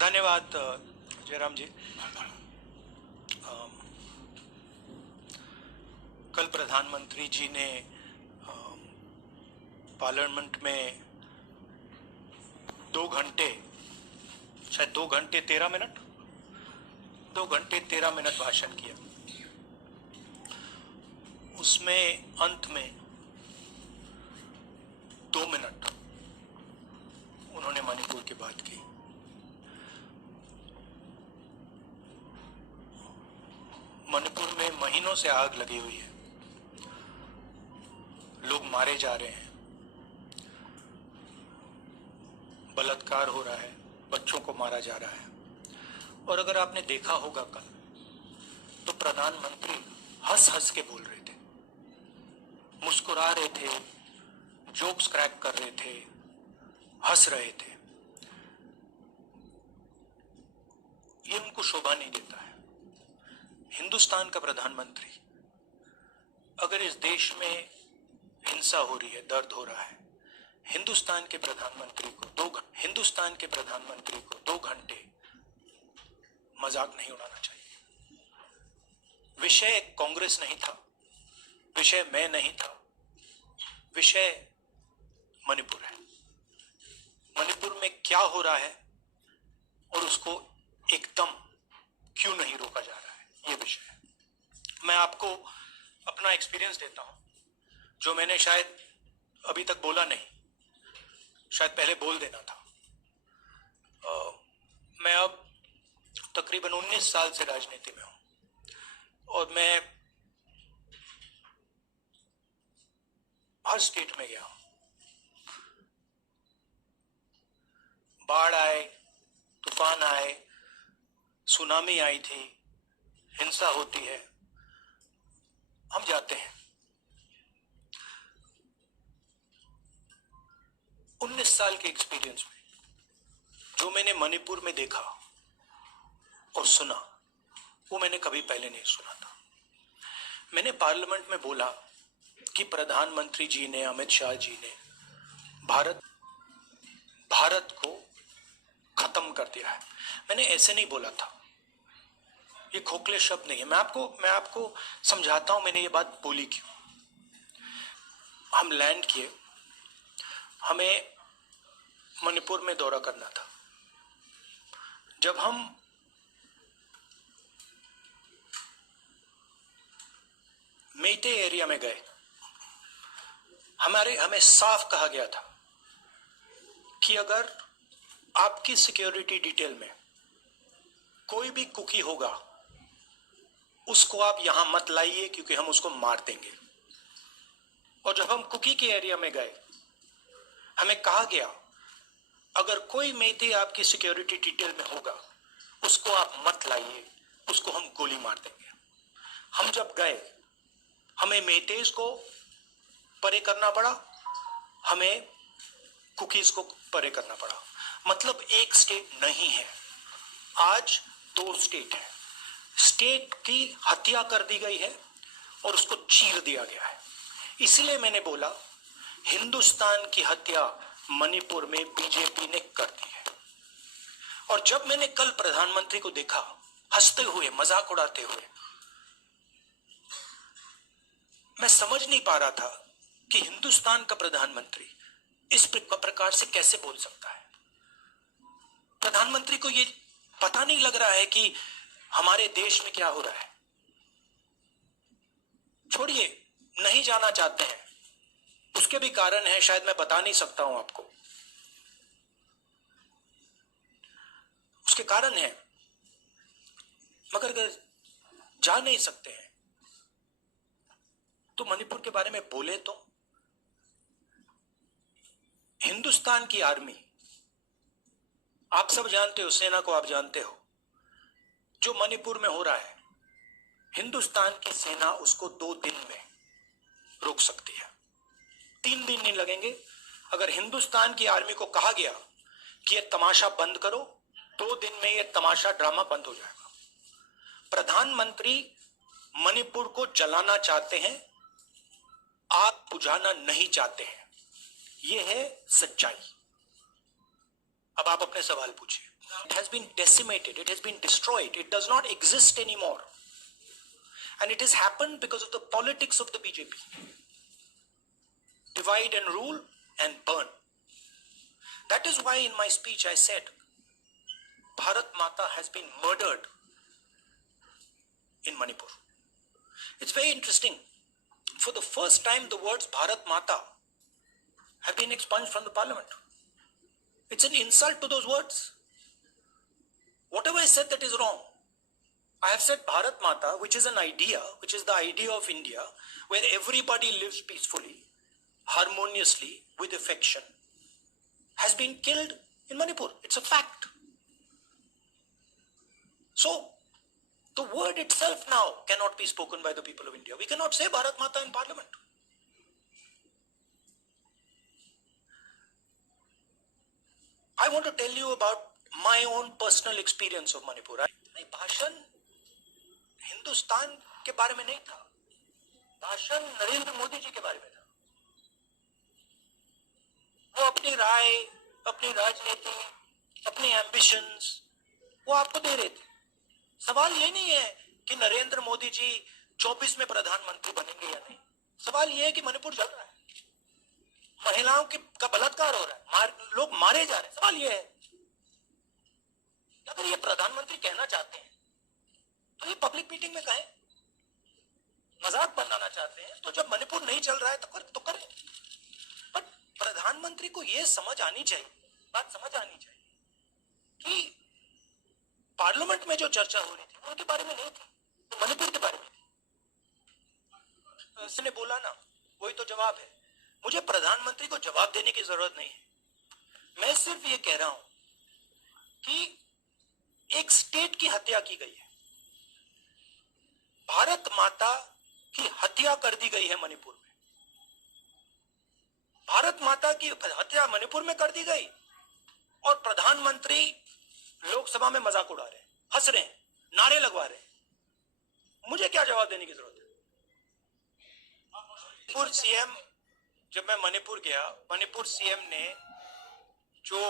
धन्यवाद जयराम जी। कल प्रधानमंत्री जी ने पार्लियामेंट में 2 घंटे, शायद 2 घंटे 13 मिनट, 2 घंटे 13 मिनट भाषण किया। उसमें अंत में 2 मिनट उन्होंने मणिपुर की बात की। मणिपुर में महीनों से आग लगी हुई है, लोग मारे जा रहे हैं, बलात्कार हो रहा है, बच्चों को मारा जा रहा है। और अगर आपने देखा होगा कल, तो प्रधानमंत्री हंस हंस के बोल रहे थे, मुस्कुरा रहे थे, जोक्स क्रैक कर रहे थे, हंस रहे थे। ये उनको शोभा नहीं देता है। हिंदुस्तान का प्रधानमंत्री, अगर इस देश में हिंसा हो रही है, दर्द हो रहा है, हिंदुस्तान के प्रधानमंत्री को 2 घंटे मजाक नहीं उड़ाना चाहिए। विषय कांग्रेस नहीं था, विषय मैं नहीं था, विषय मणिपुर है। मणिपुर में क्या हो रहा है और उसको एकदम क्यों नहीं रोका जा रहा है, ये विषय है। मैं आपको अपना एक्सपीरियंस देता हूं, जो मैंने शायद अभी तक बोला नहीं, शायद पहले बोल देना था। मैं अब तकरीबन 19 साल से राजनीति में हूं और मैं हर स्टेट में गया हूं। बाढ़ आए, तूफान आए, सुनामी आई थी, हिंसा होती है, हम जाते हैं। 19 साल के एक्सपीरियंस में जो मैंने मणिपुर में देखा और सुना, वो मैंने कभी पहले नहीं सुना था। मैंने पार्लियामेंट में बोला कि प्रधानमंत्री जी ने, अमित शाह जी ने भारत को खत्म कर दिया है। मैंने ऐसे नहीं बोला था, ये खोखले शब्द नहीं है। मैं आपको समझाता हूं मैंने ये बात बोली क्यों। हम लैंड किए, हमें मणिपुर में दौरा करना था। जब हम मेइते एरिया में गए, हमें साफ कहा गया था कि अगर आपकी सिक्योरिटी डिटेल में कोई भी कुकी होगा, उसको आप यहां मत लाइए, क्योंकि हम उसको मार देंगे। और जब हम कुकी के एरिया में गए, हमें कहा गया अगर कोई मेइते आपकी सिक्योरिटी डिटेल में होगा, उसको आप मत लाइए, उसको हम गोली मार देंगे। हम जब गए, हमें मेइतेज को परे करना पड़ा, हमें कुकीज को परे करना पड़ा। मतलब एक स्टेट नहीं है, आज 2 स्टेट है। स्टेट की हत्या कर दी गई है और उसको चीर दिया गया है। इसलिए मैंने बोला हिंदुस्तान की हत्या मणिपुर में बीजेपी ने कर दी है। और जब मैंने कल प्रधानमंत्री को देखा हंसते हुए, मजाक उड़ाते हुए, मैं समझ नहीं पा रहा था कि हिंदुस्तान का प्रधानमंत्री इस प्रकार से कैसे बोल सकता है। प्रधानमंत्री को ये पता नहीं लग रहा है कि हमारे देश में क्या हो रहा है। छोड़िए, नहीं जाना चाहते हैं, उसके भी कारण है, शायद मैं बता नहीं सकता हूं आपको, उसके कारण है। मगर अगर जा नहीं सकते हैं तो मणिपुर के बारे में बोले तो। हिंदुस्तान की आर्मी, आप सब जानते हो, सेना को आप जानते हो, जो मणिपुर में हो रहा है, हिंदुस्तान की सेना उसको 2 दिन में रोक सकती है, 3 दिन नहीं लगेंगे। अगर हिंदुस्तान की आर्मी को कहा गया कि ये तमाशा बंद करो, 2 दिन में ये तमाशा, ड्रामा बंद हो जाएगा। प्रधानमंत्री मणिपुर को जलाना चाहते हैं, आग बुझाना नहीं चाहते हैं, यह है सच्चाई। अब आप अपने सवाल पूछिए। It has been decimated, it has been destroyed, it does not exist anymore. And it has happened because of the politics of the BJP. Divide and rule and burn. That is why in my speech I said, Bharat Mata has been murdered in Manipur. It's very interesting. For the first time, the words Bharat Mata have been expunged from the parliament. It's an insult to those words. Whatever I said that is wrong. I have said Bharat Mata, which is an idea, which is the idea of India, where everybody lives peacefully, harmoniously, with affection, has been killed in Manipur. It's a fact. So, the word itself now cannot be spoken by the people of India. We cannot say Bharat Mata in parliament. I want to tell you about my own personal experience of Manipur. भाषण हिंदुस्तान के बारे में नहीं था, भाषण नरेंद्र मोदी जी के बारे में था। वो अपनी राय, अपनी राजनीति, अपनी एम्बिशंस वो आपको दे रहे थे। सवाल ये नहीं है कि नरेंद्र मोदी जी 24 में प्रधानमंत्री बनेंगे या नहीं। सवाल ये है कि मणिपुर जल रहा है, महिलाओं का बलात्कार हो रहा है, लोग मारे जा रहे हैं। सवाल ये है, अगर ये प्रधानमंत्री कहना चाहते हैं तो ये पब्लिक मीटिंग में कहें। मजाक बनाना चाहते हैं तो जब मणिपुर नहीं चल रहा है तो करें। बट प्रधानमंत्री को ये समझ आनी चाहिए, बात समझ आनी चाहिए कि पार्लियामेंट में जो चर्चा हो रही थी उनके बारे में नहीं थी, तो मणिपुर के बारे में थी। इसने बोला ना, वही तो जवाब है। मुझे प्रधानमंत्री को जवाब देने की जरूरत नहीं है। मैं सिर्फ ये कह रहा हूं कि एक स्टेट की हत्या की गई है, भारत माता की हत्या कर दी गई है मणिपुर में। भारत माता की हत्या मणिपुर में कर दी गई और प्रधानमंत्री लोकसभा में मजाक उड़ा रहे हैं, हंस रहे हैं, नारे लगवा रहे हैं। मुझे क्या जवाब देने की जरूरत है? मणिपुर सीएम, जब मैं मणिपुर गया, मणिपुर सीएम ने जो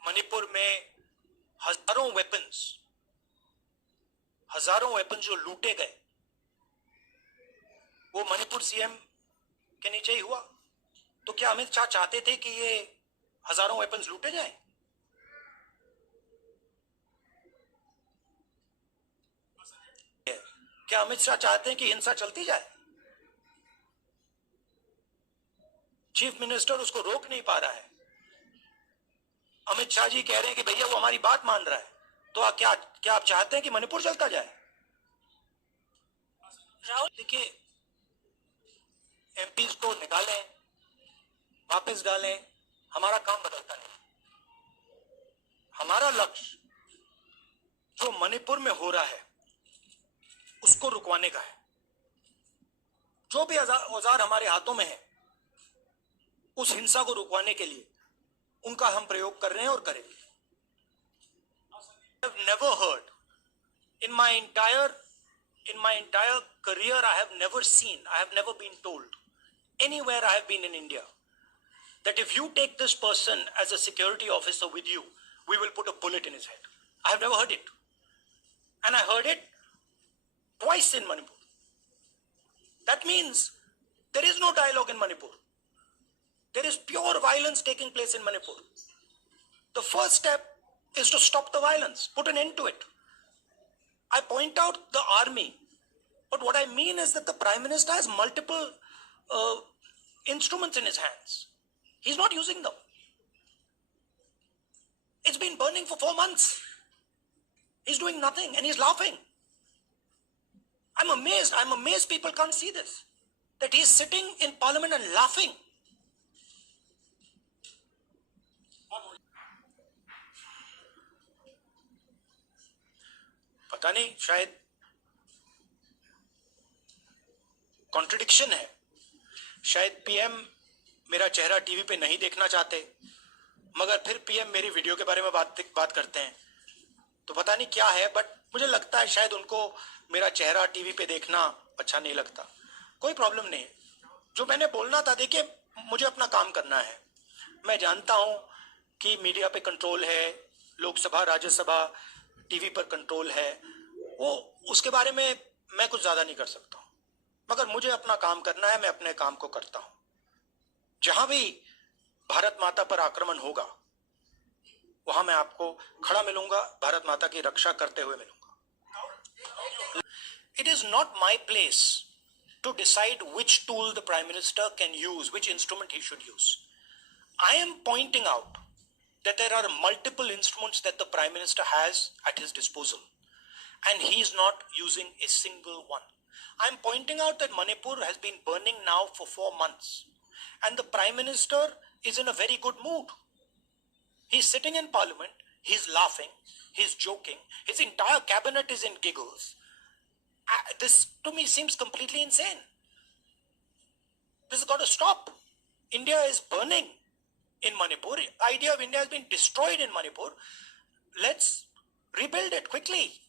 मणिपुर में हजारों वेपन्स जो लूटे गए, वो मणिपुर सीएम के नीचे ही हुआ। तो क्या अमित शाह चाहते थे कि ये हजारों वेपन्स लूटे जाएं? क्या अमित शाह चाहते हैं कि हिंसा चलती जाए? चीफ मिनिस्टर उसको रोक नहीं पा रहा है। अमित शाह जी कह रहे हैं कि भैया वो हमारी बात मान रहा है, तो क्या आप चाहते हैं कि मणिपुर चलता जाए? राहुल, देखिए, एमपीज को निकालें, वापस डालें, हमारा काम बदलता नहीं। हमारा लक्ष्य जो मणिपुर में हो रहा है उसको रुकवाने का है। जो भी औजार हमारे हाथों में है उस हिंसा को रुकवाने के लिए उनका हम प्रयोग कर रहे हैं और करेंगे। I have never heard in my entire career, I have never been told anywhere I have been in India that if you take this person as a security officer with you, we will put a bullet in his head. I have never heard it. And I heard it twice in Manipur. That means there is no dialogue in Manipur. There is pure violence taking place in Manipur. The first step is to stop the violence, put an end to it. I point out the army, but what I mean is that the Prime Minister has multiple instruments in his hands. He's not using them. It's been burning for 4 months. He's doing nothing and he's laughing. I'm amazed people can't see this. That he's sitting in parliament and laughing. पता नहीं, शायद contradiction है। शायद PM मेरा चेहरा TV पे नहीं देखना चाहते, मगर फिर पीएम मेरी वीडियो के बारे में बात करते हैं। तो पता नहीं क्या है, बट मुझे लगता है शायद उनको मेरा चेहरा टीवी पे देखना अच्छा नहीं लगता। कोई प्रॉब्लम नहीं है। जो मैंने बोलना था, देखिए, मुझे अपना काम करना है। मैं जानता हूं कि मीडिया पे कंट्रोल है, लोकसभा राज्यसभा टीवी पर कंट्रोल है, वो उसके बारे में मैं कुछ ज्यादा नहीं कर सकता हूं। मगर मुझे अपना काम करना है, मैं अपने काम को करता हूं। जहां भी भारत माता पर आक्रमण होगा वहां मैं आपको खड़ा मिलूंगा, भारत माता की रक्षा करते हुए मिलूंगा। It is not my place to decide which tool the Prime Minister can use, which instrument he should use. I am pointing out that there are multiple instruments that the Prime Minister has at his disposal, and he is not using a single one. I am pointing out that Manipur has been burning now for 4 months, and the Prime Minister is in a very good mood. He's sitting in Parliament, he's laughing, he's joking, his entire cabinet is in giggles. This to me seems completely insane. This has got to stop. India is burning in Manipur. The idea of India has been destroyed in Manipur. Let's rebuild it quickly.